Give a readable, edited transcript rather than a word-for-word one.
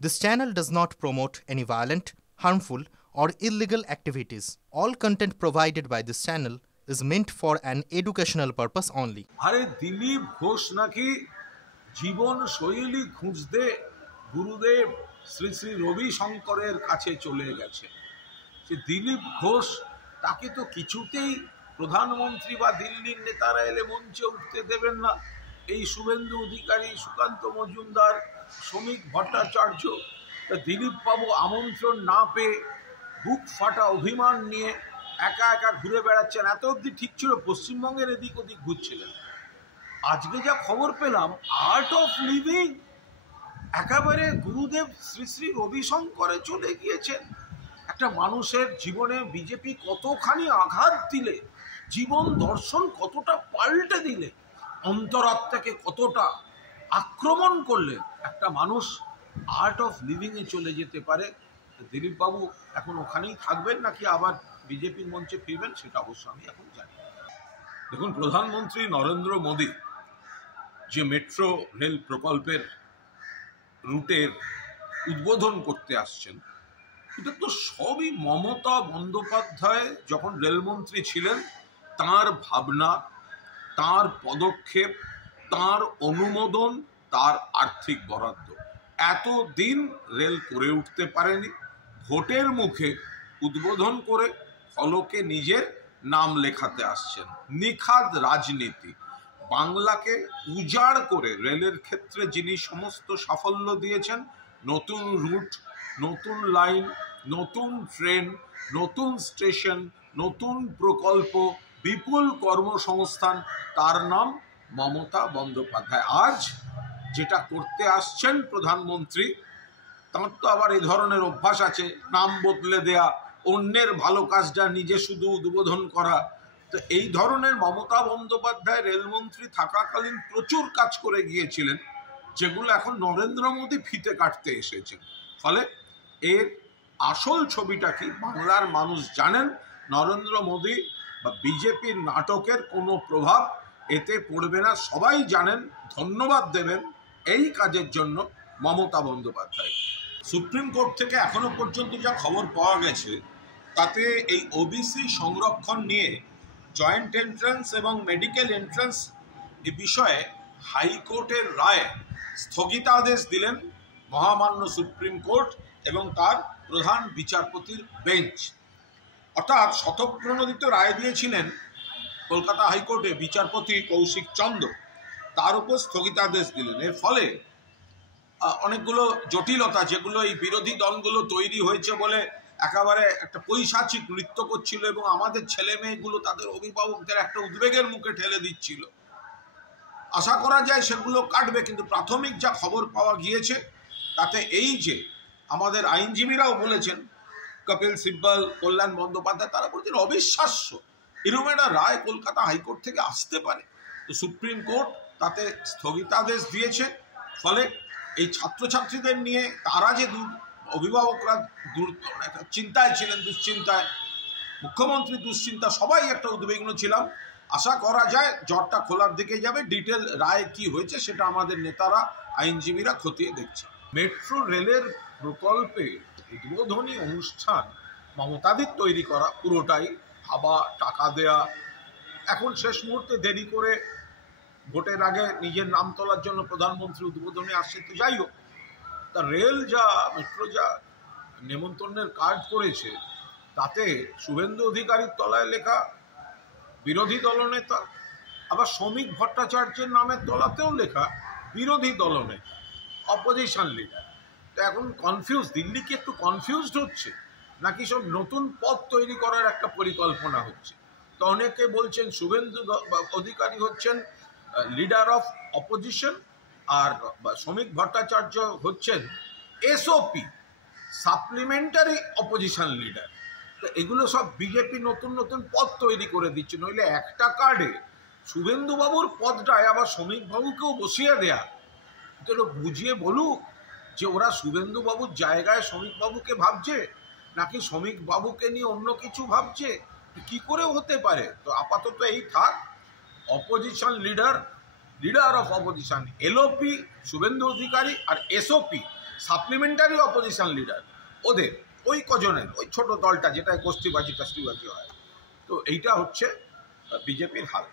This channel does not promote any violent, harmful, or illegal activities. All content provided by this channel is meant for an educational purpose only. আরে দিলীপ ঘোষ নাকি জীবন শৈলী খুঁজতে গুরুদেব শ্রী শ্রী রবিশঙ্করের কাছে চলে গেছে। সে দিলীপ ঘোষ তাকে তো কিছুতেই প্রধানমন্ত্রী বা দিল্লির নেতারা এলে মঞ্চে উঠতে দেবেন না। এই শুভেন্দু অধিকারী, সুকান্ত মজুমদার, শ্রমিক ভট্টাচার্য, দিলীপ বাবু আমন্ত্রণ না পেয়ে বুক ফাটা অভিমান নিয়ে একা একা ঘুরে বেড়াচ্ছেন। এত অবধি ঠিক ছিল, পশ্চিমবঙ্গের এদিক ওদিক ঘুরছিলেন। আজকে যা খবর পেলাম, আর্ট অফ লিভিং একেবারে গুরুদেব শ্রী শ্রী রবিশঙ্করে চলে গিয়েছেন। একটা মানুষের জীবনে বিজেপি কতখানি আঘাত দিলে, জীবন দর্শন কতটা পাল্টে দিলে, অন্তরাত্মাকে কতটা আক্রমণ করলে একটা মানুষ আর্ট অফ লিভিংয়ে চলে যেতে পারে। দিলীপ বাবু এখন ওখানেই থাকবেন নাকি আবার বিজেপির মঞ্চে ফিরবেন সেটা অবশ্য আমি এখন জানি। দেখুন, প্রধানমন্ত্রী নরেন্দ্র মোদী যে মেট্রো রেল প্রকল্পের রুটের উদ্বোধন করতে আসছেন, এটা তো সবই মমতা বন্দ্যোপাধ্যায় যখন রেলমন্ত্রী ছিলেন তার ভাবনা, তার পদক্ষেপ, তার অনুমোদন, তার আর্থিক বরাদ্দ। এতদিন রেল করে উঠতে পারেনি, ভোটের মুখে উদ্বোধন করে ফলকে নিজের নাম লেখাতে আসছেন। নিখাদ রাজনীতি, বাংলাকে উজাড় করে রেলের ক্ষেত্রে যিনি সমস্ত সাফল্য দিয়েছেন, নতুন রুট, নতুন লাইন, নতুন ট্রেন, নতুন স্টেশন, নতুন প্রকল্প, বিপুল কর্মসংস্থান, তার নাম মমতা বন্দ্যোপাধ্যায়। আজ যেটা করতে আসছেন প্রধানমন্ত্রী, তাঁর তো আবার এই ধরনের অভ্যাস আছে, নাম বদলে দেয়া, অন্যের ভালো কাজটা নিজে শুধু উদ্বোধন করা। তো এই ধরনের মমতা বন্দ্যোপাধ্যায় রেলমন্ত্রী থাকাকালীন প্রচুর কাজ করে গিয়েছিলেন, যেগুলো এখন নরেন্দ্র মোদী ফিতে কাটতে এসেছেন। ফলে এর আসল ছবিটা কি বাংলার মানুষ জানেন। নরেন্দ্র মোদী বা বিজেপির নাটকের কোনো প্রভাব এতে পড়বে না, সবাই জানেন। ধন্যবাদ দেবেন এই কাজের জন্য মমতা বন্দ্যোপাধ্যায়। সুপ্রিম কোর্ট থেকে এখনো পর্যন্ত যা খবর পাওয়া গেছে, তাতে এই ওবিসি সংরক্ষণ নিয়ে জয়েন্ট এন্ট্রান্স এবং মেডিকেল এন্ট্রান্স এ বিষয়ে হাইকোর্টের রায় স্থগিতাদেশ দিলেন মহামান্য সুপ্রিম কোর্ট এবং তার প্রধান বিচারপতির বেঞ্চ। অর্থাৎ স্বতঃপ্রণোদিত রায় দিয়েছিলেন কলকাতা হাইকোর্টে বিচারপতি কৌশিক চন্দ্র, তার উপর স্থগিতাদেশ দিলেন। এর ফলে অনেকগুলো জটিলতা, যেগুলো এই বিরোধী দলগুলো তৈরি হয়েছে বলে একেবারে একটা পৈশাচিক নৃত্য করছিল এবং আমাদের ছেলে মেয়েগুলো তাদের অভিভাবকদের একটা উদ্বেগের মুখে ঠেলে দিচ্ছিল, আশা করা যায় সেগুলো কাটবে। কিন্তু প্রাথমিক যা খবর পাওয়া গিয়েছে তাতে এই যে আমাদের আইনজীবীরাও বলেছেন, কপিল সিব্বল, কল্যাণ বন্দ্যোপাধ্যায়, তারা বলছেন অবিশ্বাস্য এরকম একটা রায় কলকাতা হাইকোর্ট থেকে আসতে পারে। তো সুপ্রিম কোর্ট তাতে স্থগিতাদেশ দিয়েছে। ফলে এই ছাত্রছাত্রীদের নিয়ে তারা যে অভিভাবকরা চিন্তায় ছিলেন, দুশ্চিন্তায়, মুখ্যমন্ত্রী দুশ্চিন্তা, সবাই একটা উদ্বিগ্ন ছিলাম। আশা করা যায় জটটা খোলার দিকে যাবে। ডিটেল রায় কি হয়েছে সেটা আমাদের নেতারা, আইনজীবীরা খতিয়ে দেখছে। মেট্রো রেলের প্রকল্পে উদ্বোধনী অনুষ্ঠান মমতাদির তৈরি করা, পুরোটাই ভাবা, টাকা দেয়া। এখন শেষ মুহূর্তে দেরি করে ভোটের আগে নিজের নাম তোলার জন্য প্রধানমন্ত্রী উদ্বোধনে আসছে। তো যাই হোক, তা রেল যা, মেট্রো যা নেমন্তন্নের কার্ড করেছে, তাতে শুভেন্দু অধিকারীর তলায় লেখা বিরোধী দলনেতা, আবার শ্রমিক ভট্টাচার্যের নামের তলাতেও লেখা বিরোধী দলনেতা, অপোজিশন লিডার। তো এখন কনফিউজ, দিল্লি কি একটু কনফিউজড হচ্ছে নাকি সব নতুন পদ তৈরি করার একটা পরিকল্পনা হচ্ছে? তো অনেকে বলছেন শুভেন্দু অধিকারী হচ্ছেন লিডার অফ অপোজিশন আর শ্রমিক ভট্টাচার্য হচ্ছেন এসওপি, সাপ্লিমেন্টারি অপোজিশন লিডার। তো এগুলো সব বিজেপি নতুন নতুন পদ তৈরি করে দিচ্ছে। নইলে একটা কার্ডে শুভেন্দুবাবুর পদটায় আবার শ্রমিকবাবুকেও বসিয়ে দেয়া, তো বুঝিয়ে বলুক যে ওরা শুভেন্দুবাবুর জায়গায় শ্রমিকবাবুকে ভাবছে নাকি শ্রমিকবাবুকে নিয়ে অন্য কিছু ভাবছে, কি করে হতে পারে? তো আপাতত এই থাক, opposition leader, leader of opposition, LOP Suvendu Adhikari, আর এসওপি সাপ্লিমেন্টারি অপোজিশন লিডার ওদের ওই কজনের ওই ছোট দলটা যেটা গোষ্ঠীবাজি টাষ্টিবাজি হয়। তো এইটা হচ্ছে বিজেপির হাল।